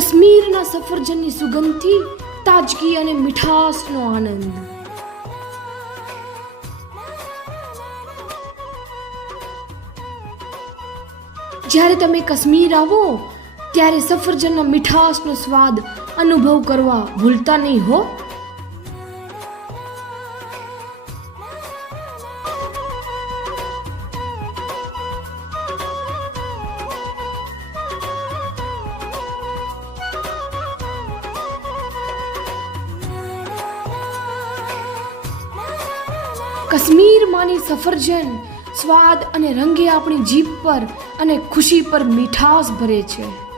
કાશ્મીરના સફરજનની સુગંધથી તાજગી અને મીઠાશનો આનંદ. જ્યારે તમે કાશ્મીર આવો ત્યારે સફરજનના મીઠાશનો સ્વાદ અનુભવ કરવા ભૂલતા નહીં હો. કાશ્મીરમાંની સફરજન સ્વાદ અને રંગે આપણી જીભ પર અને ખુશી પર મીઠાશ ભરે છે.